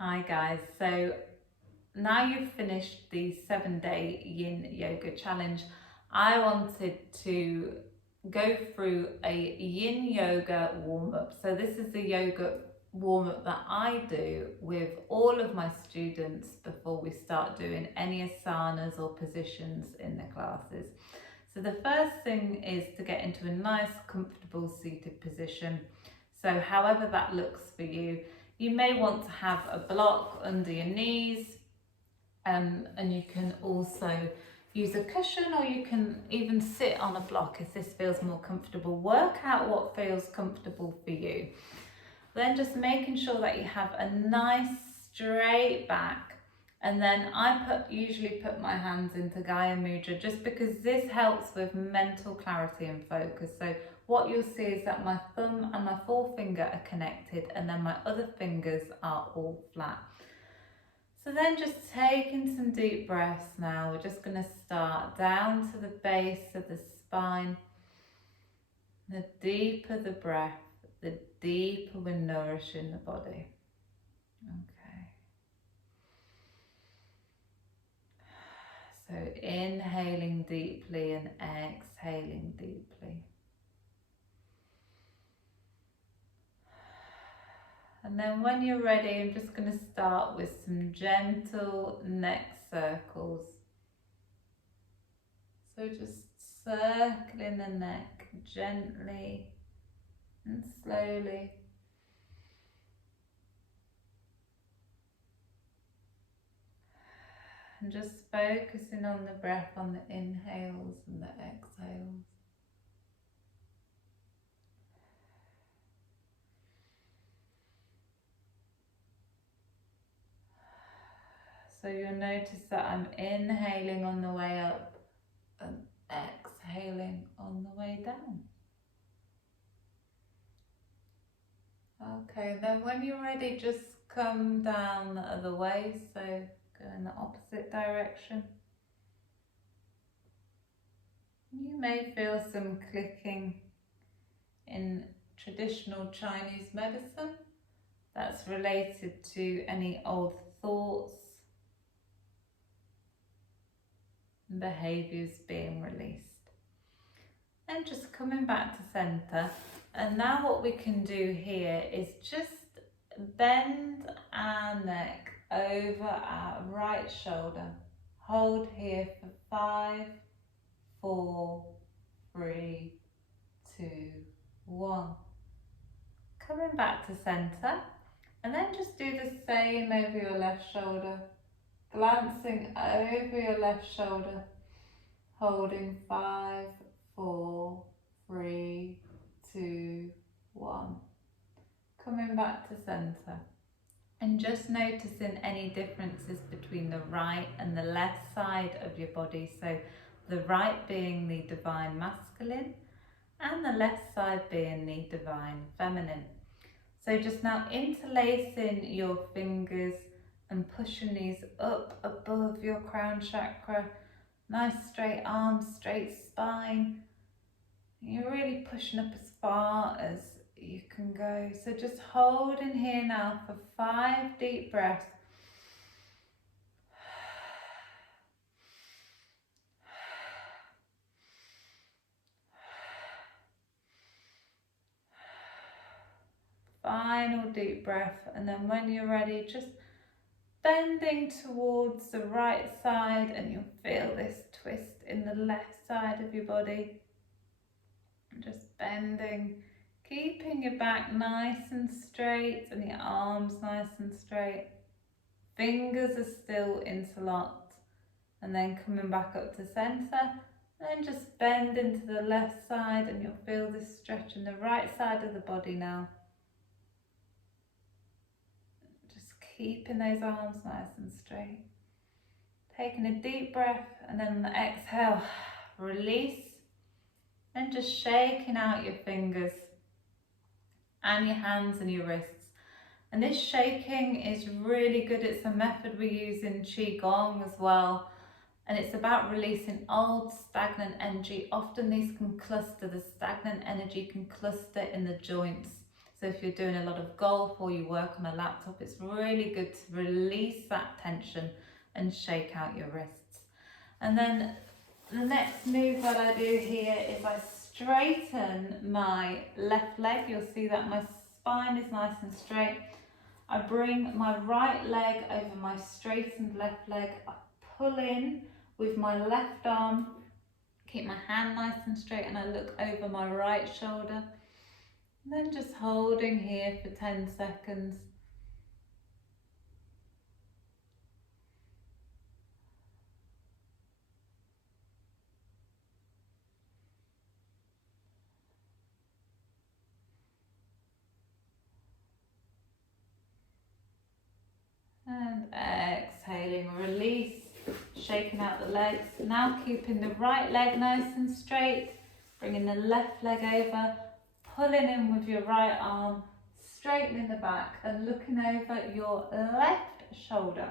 Hi guys, so now you've finished the 7-day Yin Yoga challenge, I wanted to go through a Yin Yoga warm-up. So this is the yoga warm-up that I do with all of my students before we start doing any asanas or positions in the classes. So the first thing is to get into a nice, comfortable seated position. So however that looks for you. You may want to have a block under your knees, and you can also use a cushion, or you can even sit on a block if this feels more comfortable. Work out what feels comfortable for you. Then just making sure that you have a nice straight back, and then I usually put my hands into Gaya Mudra just because this helps with mental clarity and focus. So what you'll see is that my thumb and my forefinger are connected, and then my other fingers are all flat. So then just taking some deep breaths now. We're just going to start down to the base of the spine. The deeper the breath, the deeper we're nourishing the body. Okay. So inhaling deeply and exhaling deeply. And then when you're ready, I'm just going to start with some gentle neck circles. So just circling the neck gently and slowly. And just focusing on the breath, on the inhales and the exhales. So you'll notice that I'm inhaling on the way up and exhaling on the way down. Okay, then when you're ready, just come down the other way, so go in the opposite direction. You may feel some clicking in traditional Chinese medicine. That's related to any old thoughts and behaviours being released. And just coming back to centre. And now what we can do here is just bend our neck over our right shoulder. Hold here for 5, 4, 3, 2, 1. Coming back to centre, and then just do the same over your left shoulder. Glancing over your left shoulder, holding 5, 4, 3, 2, 1. Coming back to centre, and just noticing any differences between the right and the left side of your body. So the right being the divine masculine and the left side being the divine feminine. So just now interlacing your fingers and pushing these up above your crown chakra. Nice straight arms, straight spine. You're really pushing up as far as you can go. So just hold in here now for 5 deep breaths. Final deep breath, and then when you're ready, just bending towards the right side, and you'll feel this twist in the left side of your body. Just bending, keeping your back nice and straight and your arms nice and straight. Fingers are still interlocked, and then coming back up to centre. Then just bend into the left side, and you'll feel this stretch in the right side of the body now. Keeping those arms nice and straight. Taking a deep breath, and then on the exhale, release. And just shaking out your fingers and your hands and your wrists. And this shaking is really good. It's a method we use in Qigong as well. And it's about releasing old stagnant energy. Often these can cluster, the stagnant energy can cluster in the joints. So if you're doing a lot of golf or you work on a laptop, it's really good to release that tension and shake out your wrists. And then the next move that I do here is I straighten my left leg. You'll see that my spine is nice and straight. I bring my right leg over my straightened left leg. I pull in with my left arm, keep my hand nice and straight, and I look over my right shoulder. And then just holding here for 10 seconds. And exhaling, release, shaking out the legs. Now keeping the right leg nice and straight, bringing the left leg over, pulling in with your right arm, straightening the back and looking over your left shoulder.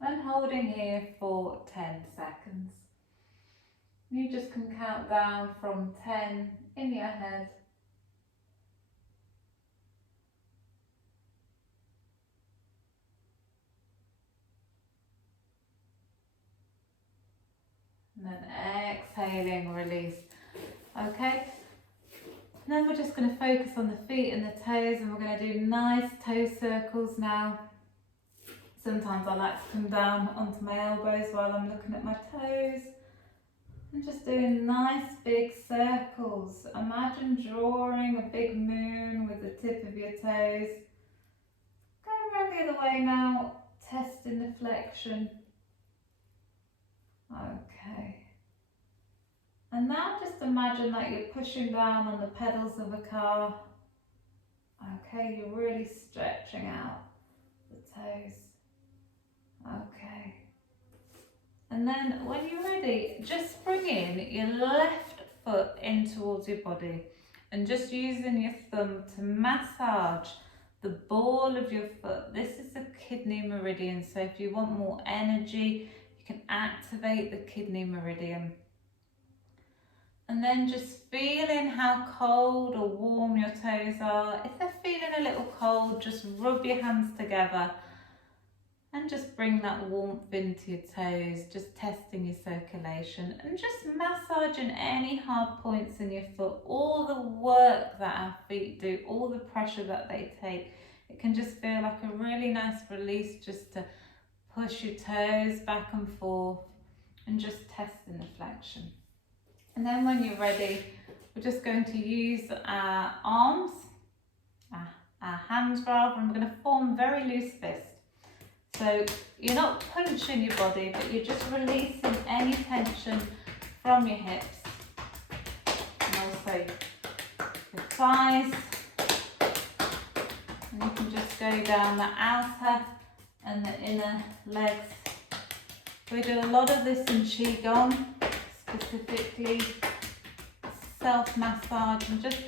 And holding here for 10 seconds. You just can count down from 10 in your head. And then exhaling, release. Okay, then we're just going to focus on the feet and the toes, and we're going to do nice toe circles now. Sometimes I like to come down onto my elbows while I'm looking at my toes. And just doing nice big circles. Imagine drawing a big moon with the tip of your toes. Going around the other way now, testing the flexion. Okay. And now just imagine that you're pushing down on the pedals of a car. Okay, you're really stretching out the toes. Okay. And then when you're ready, just bring in your left foot in towards your body and just using your thumb to massage the ball of your foot. This is the kidney meridian, so if you want more energy, you can activate the kidney meridian. And then just feeling how cold or warm your toes are. If they're feeling a little cold, just rub your hands together and just bring that warmth into your toes, just testing your circulation and just massaging any hard points in your foot, all the work that our feet do, all the pressure that they take. It can just feel like a really nice release just to push your toes back and forth and just testing the flexion. And then when you're ready, we're just going to use our arms, our hands rather, and we're going to form very loose fists. So you're not punching your body, but you're just releasing any tension from your hips and also your thighs. And you can just go down the outer and the inner legs. We do a lot of this in Qigong, specifically self-massage and just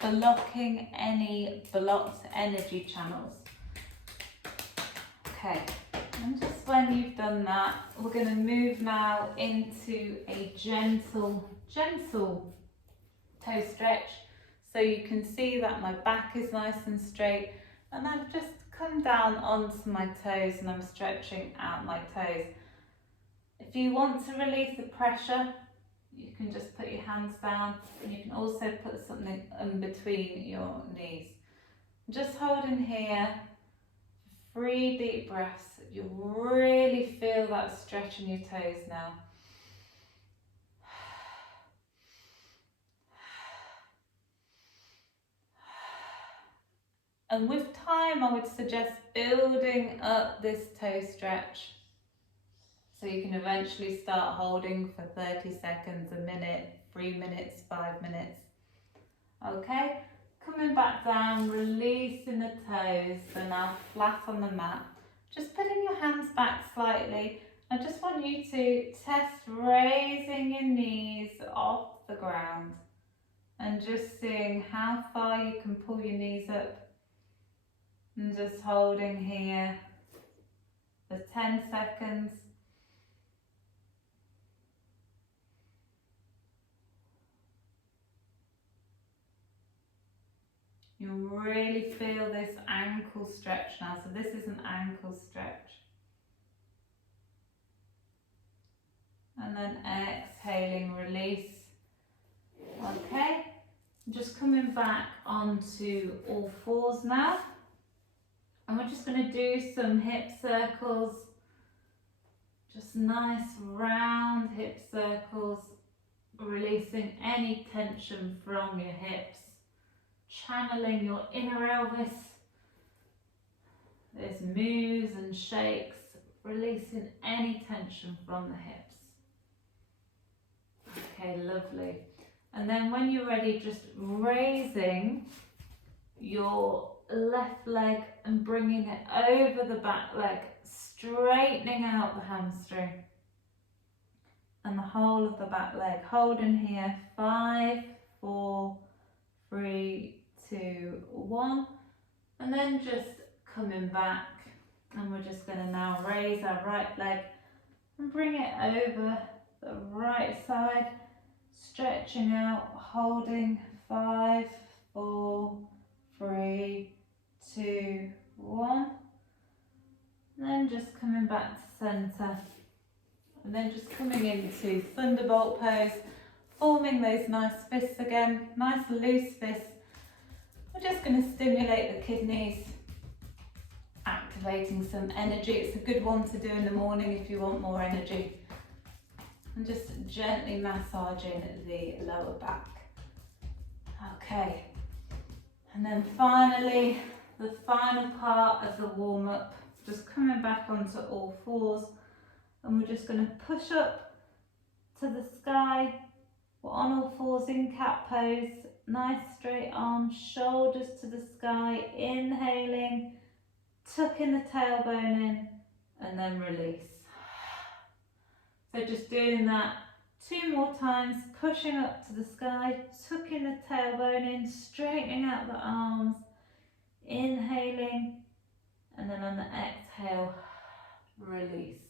blocking any blocked energy channels. Okay, and just when you've done that, we're going to move now into a gentle toe stretch. So you can see that my back is nice and straight and I've just come down onto my toes and I'm stretching out my toes. If you want to release the pressure, you can just put your hands down and you can also put something in between your knees. Just holding here. 3 deep breaths. You'll really feel that stretch in your toes now. And with time, I would suggest building up this toe stretch. So you can eventually start holding for 30 seconds, a minute, 3 minutes, 5 minutes. Okay? Coming back down, releasing the toes, so now flat on the mat. Just putting your hands back slightly. I just want you to test raising your knees off the ground and just seeing how far you can pull your knees up. And just holding here for 10 seconds. You really feel this ankle stretch now. So this is an ankle stretch. And then exhaling, release. Okay, just coming back onto all fours now. And we're just going to do some hip circles. Just nice round hip circles, releasing any tension from your hips. Channeling your inner Elvis. There's moves and shakes, releasing any tension from the hips. Okay, lovely. And then when you're ready, just raising your left leg and bringing it over the back leg, straightening out the hamstring and the whole of the back leg. Holding here, 5, 4, 3, 2, 1. And then just coming back, and we're just going to now raise our right leg and bring it over the right side, stretching out, holding 5, 4, 3, 2, 1. And then just coming back to centre, and then just coming into thunderbolt pose, forming those nice fists again, nice loose fists. We're just going to stimulate the kidneys, activating some energy. It's a good one to do in the morning if you want more energy. And just gently massaging the lower back. Okay. And then finally, the final part of the warm-up, just coming back onto all fours. And we're just going to push up to the sky. We're on all fours in cat pose. Nice straight arms, shoulders to the sky. Inhaling, tucking the tailbone in, and then release. So just doing that 2 more times, pushing up to the sky, tucking the tailbone in, straightening out the arms, inhaling, and then on the exhale, release.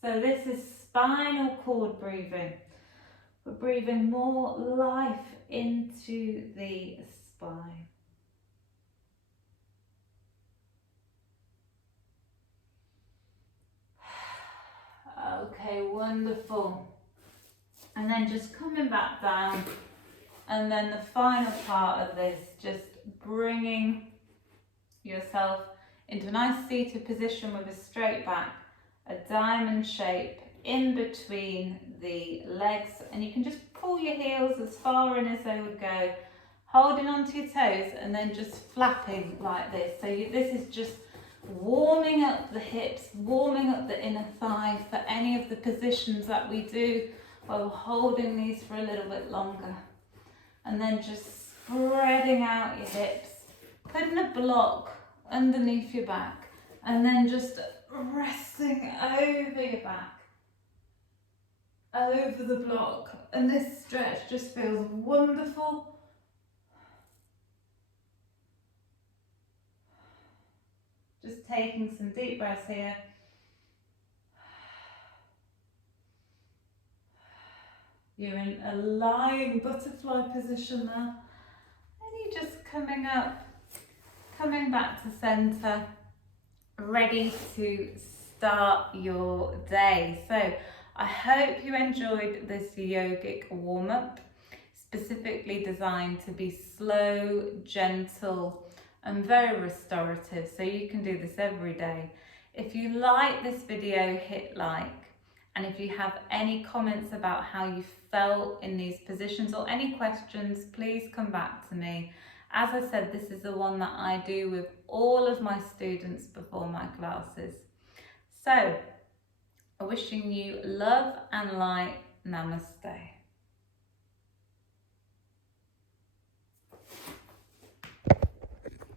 So this is spinal cord breathing. We're breathing more life into the spine. Okay, wonderful. And then just coming back down, and then the final part of this, just bringing yourself into a nice seated position with a straight back, a diamond shape in between the legs, and you can just pull your heels as far in as they would go, holding onto your toes and then just flapping like this. So this is just warming up the hips, warming up the inner thigh for any of the positions that we do while we're holding these for a little bit longer. And then just spreading out your hips, putting a block underneath your back, and then just resting over your back, over the block. And this stretch just feels wonderful. Just taking some deep breaths here. You're in a lying butterfly position now. And you're just coming up, coming back to centre, ready to start your day. So I hope you enjoyed this yogic warm-up, specifically designed to be slow, gentle, and very restorative, so you can do this every day. If you like this video, hit like, and if you have any comments about how you felt in these positions or any questions, please come back to me. As I said, this is the one that I do with all of my students before my classes. So, wishing you love and light. Namaste.